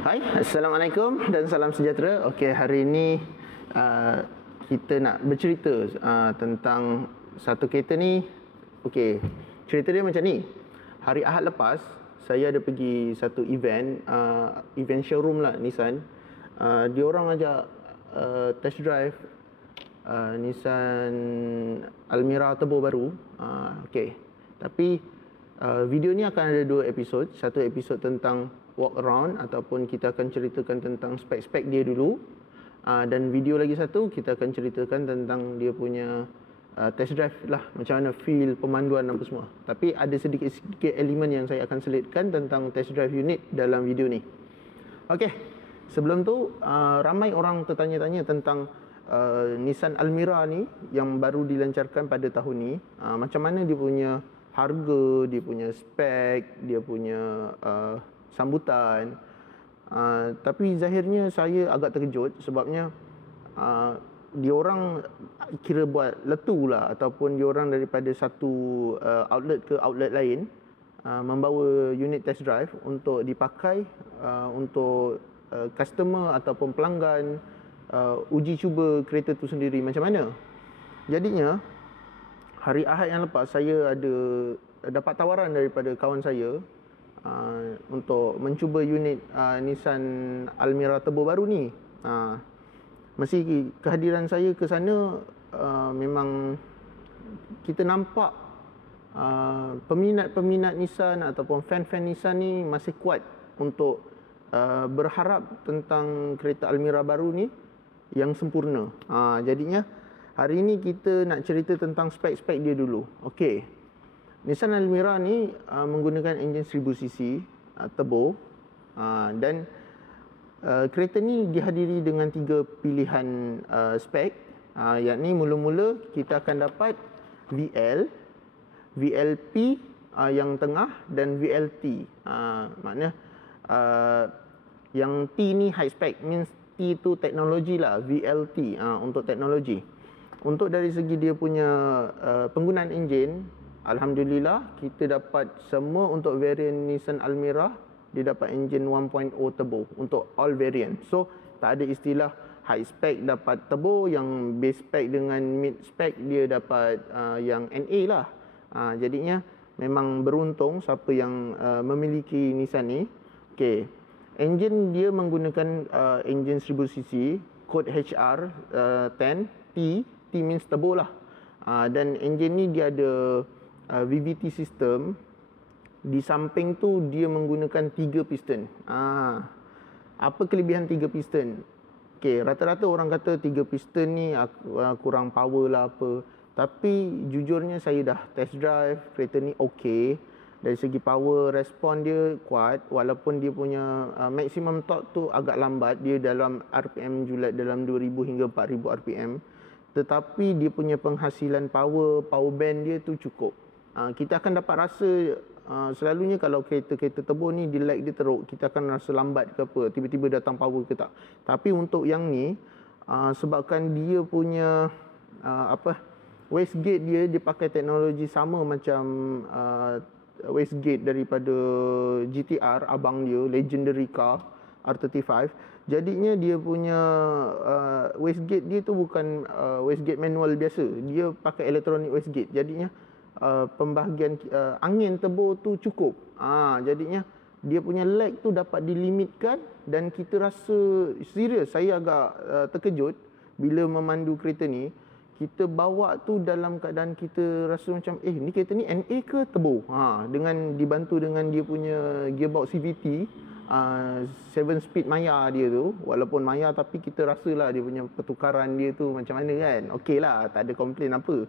Hai, Assalamualaikum dan salam sejahtera. Okey, hari ini kita nak bercerita tentang satu kereta ni. Okey, cerita dia macam ni. Hari Ahad lepas, saya ada pergi satu event, event showroom lah Nissan. Dia orang ajak test drive Nissan Almera turbo baru. Okey, tapi video ni akan ada 2 episod. Satu episod tentang walk around ataupun kita akan ceritakan tentang spek-spek dia dulu. Dan video lagi satu kita akan ceritakan tentang dia punya test drive lah, macam mana feel, pemanduan apa semua. Tapi ada sedikit-sedikit elemen yang saya akan selitkan tentang test drive unit dalam video ni. Okey, sebelum tu ramai orang tertanya-tanya tentang Nissan Almera ni yang baru dilancarkan pada tahun ni. Macam mana dia punya harga, dia punya spek, dia punya sambutan. Tapi zahirnya saya agak terkejut sebabnya diorang kira buat letu lah, ataupun diorang daripada satu outlet ke outlet lain membawa unit test drive untuk dipakai untuk customer ataupun pelanggan uji cuba kereta tu sendiri macam mana. Jadinya hari Ahad yang lepas saya ada dapat tawaran daripada kawan saya untuk mencuba unit Nissan Almera turbo baru ni. Mesti kehadiran saya ke sana memang kita nampak peminat-peminat Nissan ataupun fan-fan Nissan ni masih kuat untuk berharap tentang kereta Almera baru ni yang sempurna. Jadinya hari ni kita nak cerita tentang spek-spek dia dulu. Okey. Nissan Almera ni menggunakan enjin 1000cc turbo dan kereta ni dihadiri dengan 3 pilihan spek, yakni mula-mula kita akan dapat VL, VLP yang tengah dan VLT. Maknanya yang T ni high spec, means T tu teknologi lah, VLT untuk teknologi. Untuk dari segi dia punya penggunaan enjin, alhamdulillah kita dapat semua untuk varian Nissan Almera, dia dapat enjin 1.0 turbo untuk all variant. So tak ada istilah high spec dapat turbo, yang base spec dengan mid spec dia dapat yang NA lah. Jadinya memang beruntung siapa yang memiliki Nissan ni. Okey, enjin dia menggunakan enjin 1000cc, kod HR 10 T means turbo lah. Dan enjin ni dia ada VVT system. Di samping tu dia menggunakan 3 piston. Apa kelebihan 3 piston? Okey, rata-rata orang kata 3 piston ni kurang power lah apa. Tapi jujurnya saya dah test drive kereta ni okey. Dari segi power respon dia kuat, walaupun dia punya maximum torque tu agak lambat, dia dalam RPM julat dalam 2000 hingga 4000 RPM. Tetapi dia punya penghasilan power band dia tu cukup. Kita akan dapat rasa selalunya kalau kereta-kereta turbo ni di lag dia teruk, kita akan rasa lambat ke apa, tiba-tiba datang power ke tak. Tapi untuk yang ni sebabkan dia punya wastegate dia pakai teknologi sama macam wastegate daripada GTR abang dia, legendary car R35. Jadinya dia punya wastegate dia tu bukan wastegate manual biasa, dia pakai electronic wastegate. Jadinya pembahagian angin turbo tu cukup. Jadinya dia punya lag tu dapat dilimitkan dan kita rasa serius. Saya agak terkejut bila memandu kereta ni. Kita bawa tu dalam keadaan kita rasa macam ni kereta ni NA ke turbo. Dengan dibantu dengan dia punya gearbox CVT 7 speed Maya dia tu. Walaupun Maya tapi kita rasalah dia punya pertukaran dia tu macam mana kan. Okey lah, tak ada komplain apa.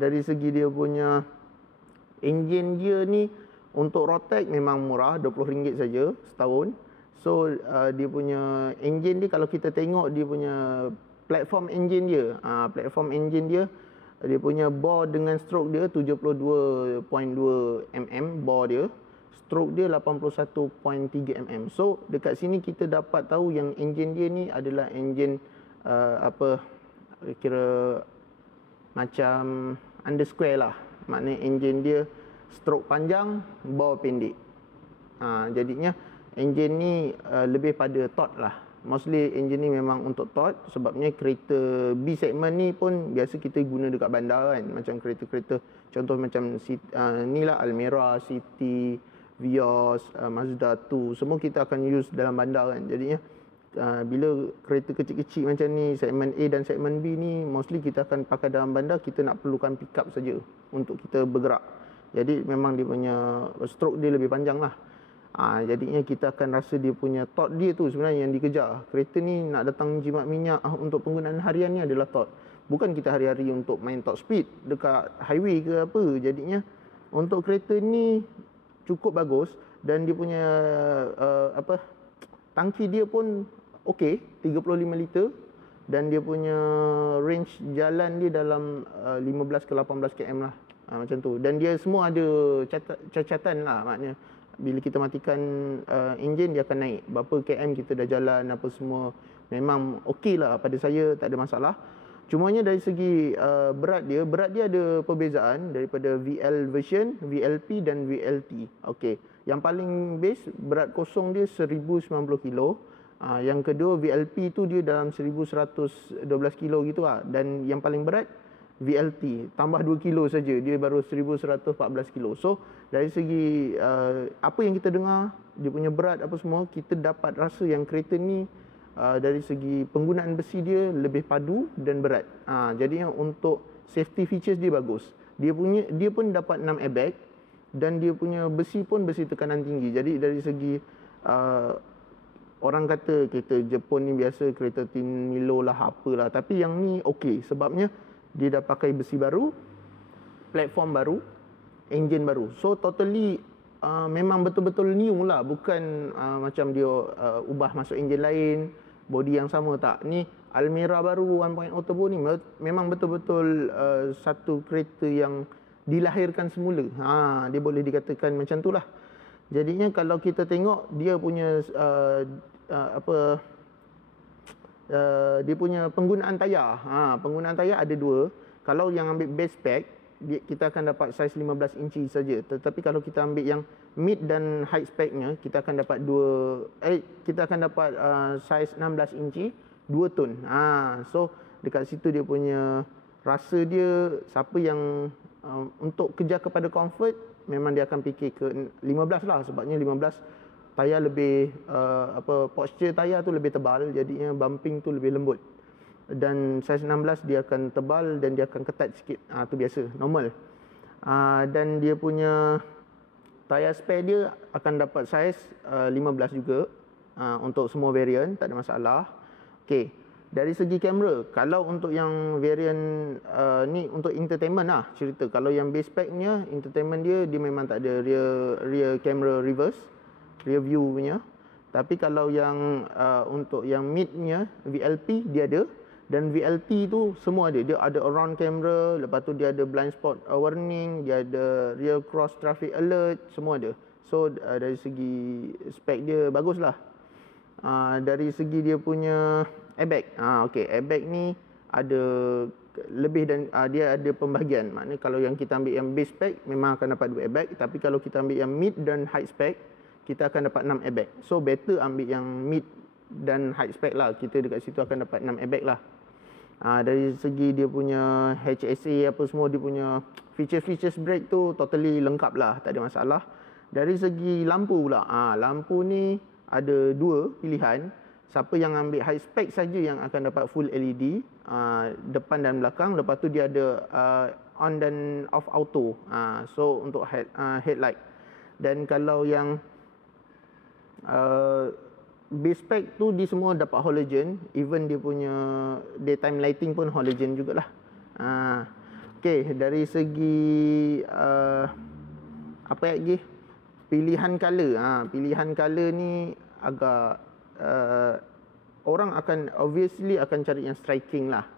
Dari segi dia punya enjin dia ni untuk Rotek memang murah, RM20 saja setahun. So dia punya enjin dia, kalau kita tengok dia punya platform enjin dia, dia punya bore dengan stroke dia 72.2 mm bore dia, stroke dia 81.3 mm. So dekat sini kita dapat tahu yang enjin dia ni adalah enjin kira macam undersquare lah. Maknanya enjin dia stroke panjang, bore pendek. Jadinya enjin ni lebih pada tot lah. Mostly enjin ni memang untuk tot, sebabnya kereta B segment ni pun biasa kita guna dekat bandar kan. Macam kereta-kereta contoh macam ni lah Almera, City, Vios, Mazda 2, semua kita akan use dalam bandar kan. Jadinya bila kereta kecil-kecil macam ni, segmen A dan segmen B ni, mostly kita akan pakai dalam bandar, kita nak perlukan pickup saja untuk kita bergerak. Jadi memang dia punya stroke dia lebih panjang lah. Jadinya kita akan rasa dia punya tot dia tu sebenarnya yang dikejar. Kereta ni nak datang jimat minyak untuk penggunaan harian ni adalah tot. Bukan kita hari-hari untuk main top speed dekat highway ke apa. Jadinya untuk kereta ni cukup bagus dan dia punya tangki dia pun okey, 35 liter, dan dia punya range jalan dia dalam 15 ke 18 km lah. Macam tu. Dan dia semua ada cacatan lah, maknanya bila kita matikan enjin dia akan naik berapa km kita dah jalan apa semua. Memang okey lah pada saya, tak ada masalah. Cumanya dari segi berat dia ada perbezaan daripada VL version, VLP dan VLT. Okey. Yang paling base berat kosong dia 1090 kilo. Yang kedua VLP tu dia dalam 1112 kilo gitu lah. Dan yang paling berat VLT, tambah 2 kilo saja, dia baru 1114 kilo. So dari segi apa yang kita dengar, dia punya berat apa semua, kita dapat rasa yang kereta ni dari segi penggunaan besi dia lebih padu dan berat. Jadinya untuk safety features dia bagus. Dia pun dapat 6 airbag dan dia punya besi pun besi tekanan tinggi. Jadi dari segi orang kata kereta Jepun ni biasa kereta tin Milo lah apalah, tapi yang ni okey sebabnya dia dah pakai besi baru, platform baru, enjin baru. So totally memang betul-betul new lah, bukan macam dia ubah masuk enjin lain, body yang sama, tak. Ni Almera baru 1.0 turbo ni memang betul-betul satu kereta yang dilahirkan semula. Dia boleh dikatakan macam tu lah. Jadinya kalau kita tengok dia punya dia punya penggunaan tayar. Penggunaan tayar ada dua. Kalau yang ambil base spec, kita akan dapat saiz 15 inci saja. Tetapi kalau kita ambil yang mid dan high specnya, kita akan dapat saiz 16 inci 2 ton. So dekat situ dia punya rasa dia, siapa yang untuk kejar kepada comfort, memang dia akan fikir ke 15 lah, sebabnya 15 tayar lebih posture tayar tu lebih tebal, jadinya bumping tu lebih lembut. Dan saiz 16 dia akan tebal dan dia akan ketat sikit. Tu biasa, normal. Dan dia punya tayar spare dia akan dapat saiz 15 juga untuk semua variant, tak ada masalah. Okey, dari segi kamera, kalau untuk yang variant ni untuk entertainment lah cerita. Kalau yang base spec-nya, entertainment dia memang tak ada rear camera reverse, rear view punya. Tapi kalau yang untuk yang mid-nya VLP dia ada, dan VLT tu semua ada. Dia ada around camera, lepas tu dia ada blind spot warning, dia ada rear cross traffic alert, semua ada. So dari segi spek dia baguslah. Dari segi dia punya airbag. Okey, airbag ni ada lebih dan dia ada pembahagian. Maknanya kalau yang kita ambil yang base spec memang akan dapat 2 airbag, tapi kalau kita ambil yang mid dan high spec, kita akan dapat 6 airbag. So better ambil yang mid dan high spec lah. Kita dekat situ akan dapat 6 airbag lah. Dari segi dia punya HSA apa semua, dia punya features brake tu totally lengkap lah, tak ada masalah. Dari segi lampu pula, lampu ni ada dua pilihan. Siapa yang ambil high spec saja yang akan dapat full LED, depan dan belakang. Lepas tu dia ada on dan off auto, so untuk headlight. Dan kalau yang base spec tu dia semua dapat halogen, even dia punya daytime lighting pun halogen jugalah. Okey, dari segi apa lagi, pilihan color. Pilihan color ni agak orang akan obviously akan cari yang striking lah.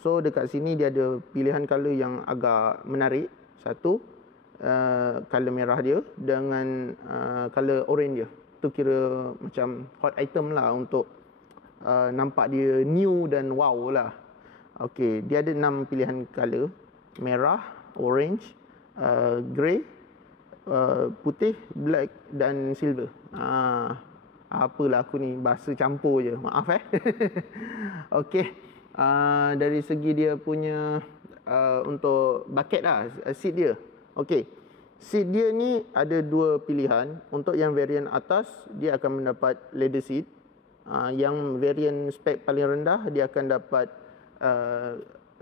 So dekat sini dia ada pilihan color yang agak menarik. Satu, color merah dia dengan color orange dia. Tu kira macam hot item lah untuk nampak dia new dan wow lah. Okey, dia ada 6 pilihan color. Merah, orange, grey, putih, black dan silver. Apalah aku ni bahasa campur je, maaf okey. Dari segi dia punya untuk bucket lah, seat dia. Okey, seat dia ni ada dua pilihan. Untuk yang varian atas dia akan mendapat leather seat. Yang varian spek paling rendah dia akan dapat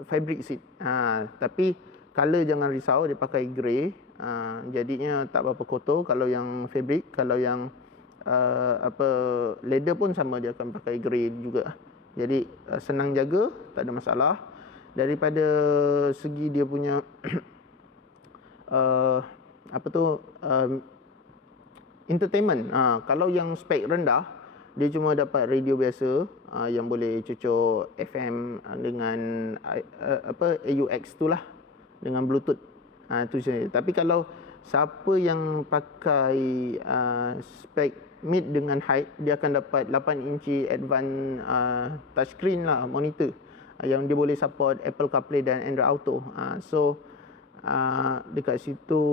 fabric seat. Tapi color jangan risau, dia pakai grey. Jadinya tak berapa kotor kalau yang fabric. Kalau yang leather pun sama, dia akan pakai grey juga. Jadi senang jaga, tak ada masalah. Daripada segi dia punya entertainment, kalau yang spek rendah dia cuma dapat radio biasa yang boleh cucuk FM dengan AUX tu lah, dengan Bluetooth. Tu saja. Tapi kalau siapa yang pakai spek mid dengan high, dia akan dapat 8 inci advanced touchscreen lah, monitor yang dia boleh support Apple CarPlay dan Android Auto. Dekat situ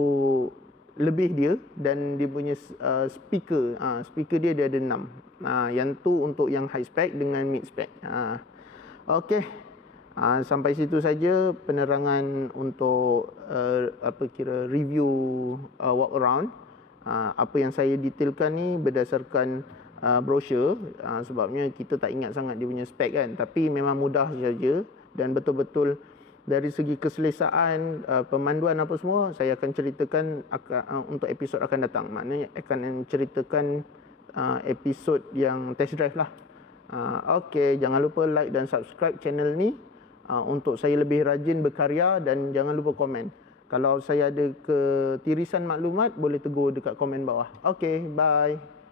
lebih dia, dan dia punya speaker dia ada 6. Yang tu untuk yang high spec dengan mid spec. Okey. Sampai situ saja penerangan untuk review walk around. Apa yang saya detailkan ni berdasarkan brochure, sebabnya kita tak ingat sangat dia punya spek kan, tapi memang mudah saja dan betul-betul dari segi keselesaan, pemanduan apa semua saya akan ceritakan untuk episod akan datang. Maknanya akan ceritakan episod yang test drive lah. Okey, jangan lupa like dan subscribe channel ni untuk saya lebih rajin berkarya, dan jangan lupa komen. Kalau saya ada ketirisan maklumat, boleh tegur dekat komen bawah. Okey, bye.